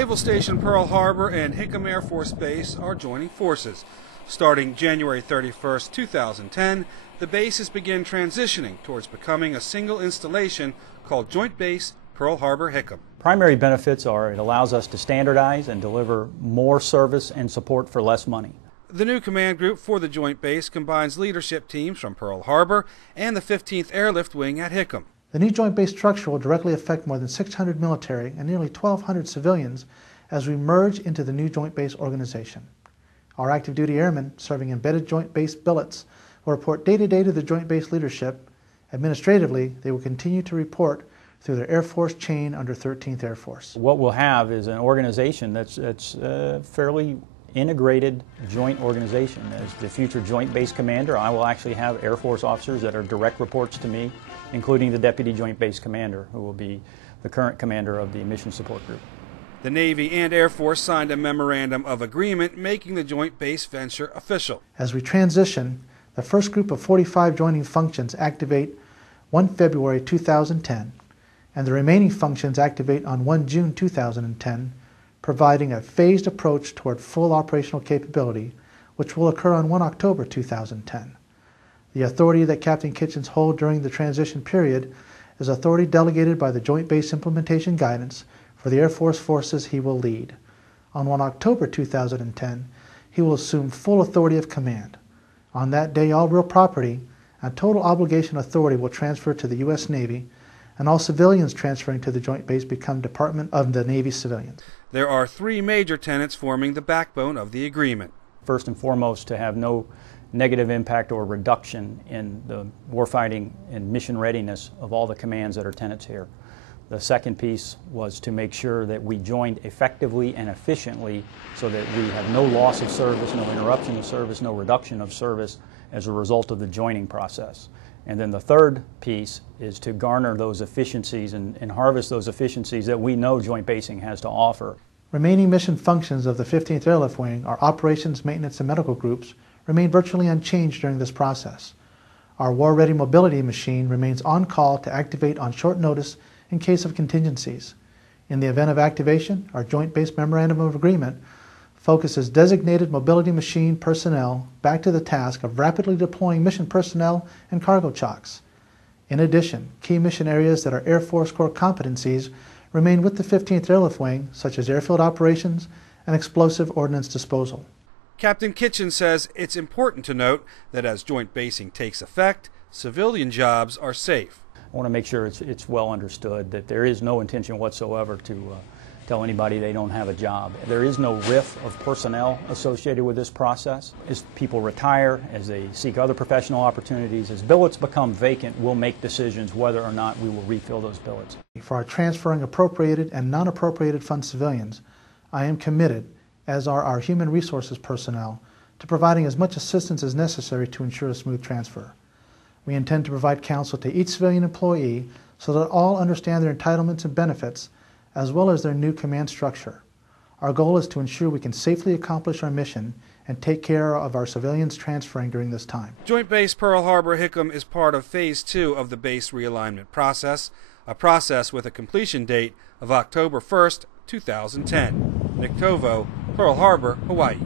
Naval Station Pearl Harbor and Hickam Air Force Base are joining forces. Starting January 31, 2010, the bases begin transitioning towards becoming a single installation called Joint Base Pearl Harbor-Hickam. Primary benefits are it allows us to standardize and deliver more service and support for less money. The new command group for the Joint Base combines leadership teams from Pearl Harbor and the 15th Airlift Wing at Hickam. The new Joint Base structure will directly affect more than 600 military and nearly 1,200 civilians as we merge into the new Joint Base organization. Our active duty airmen serving embedded Joint Base billets will report day-to-day to the Joint Base leadership. Administratively, they will continue to report through their Air Force chain under 13th Air Force. What we'll have is an organization that's fairly integrated joint organization. As the future Joint Base Commander, I will actually have Air Force officers that are direct reports to me, including the Deputy Joint Base Commander, who will be the current commander of the Mission Support Group. The Navy and Air Force signed a memorandum of agreement making the Joint Base venture official. As we transition, the first group of 45 joining functions activate 1 February 2010, and the remaining functions activate on 1 June 2010, providing a phased approach toward full operational capability, which will occur on 1 October 2010. The authority that Captain Kitchens holds during the transition period is authority delegated by the Joint Base Implementation Guidance for the Air Force forces he will lead. On 1 October 2010, he will assume full authority of command. On that day, all real property and total obligation authority will transfer to the U.S. Navy, and all civilians transferring to the Joint Base become Department of the Navy civilians. There are 3 major tenets forming the backbone of the agreement. First and foremost, to have no negative impact or reduction in the warfighting and mission readiness of all the commands that are tenants here. The second piece was to make sure that we joined effectively and efficiently so that we have no loss of service, no interruption of service, no reduction of service as a result of the joining process. And then the third piece is to garner those efficiencies and harvest those efficiencies that we know joint basing has to offer. Remaining mission functions of the 15th Airlift Wing, our operations, maintenance, and medical groups, remain virtually unchanged during this process. Our war-ready mobility machine remains on call to activate on short notice in case of contingencies. In the event of activation, our Joint Base Memorandum of Agreement focuses designated mobility machine personnel back to the task of rapidly deploying mission personnel and cargo chocks. In addition, key mission areas that are Air Force core competencies remain with the 15th Airlift Wing, such as airfield operations and explosive ordnance disposal. Captain Kitchen says it's important to note that as joint basing takes effect, civilian jobs are safe. I want to make sure it's well understood that there is no intention whatsoever to tell anybody they don't have a job. There is no riff of personnel associated with this process. As people retire, as they seek other professional opportunities, as billets become vacant, we'll make decisions whether or not we will refill those billets. For our transferring appropriated and non-appropriated fund civilians, I am committed, as are our human resources personnel, to providing as much assistance as necessary to ensure a smooth transfer. We intend to provide counsel to each civilian employee so that all understand their entitlements and benefits, as well as their new command structure. Our goal is to ensure we can safely accomplish our mission and take care of our civilians transferring during this time. Joint Base Pearl Harbor-Hickam is part of Phase 2 of the base realignment process, a process with a completion date of October 1, 2010. Nick Tovo, Pearl Harbor, Hawaii.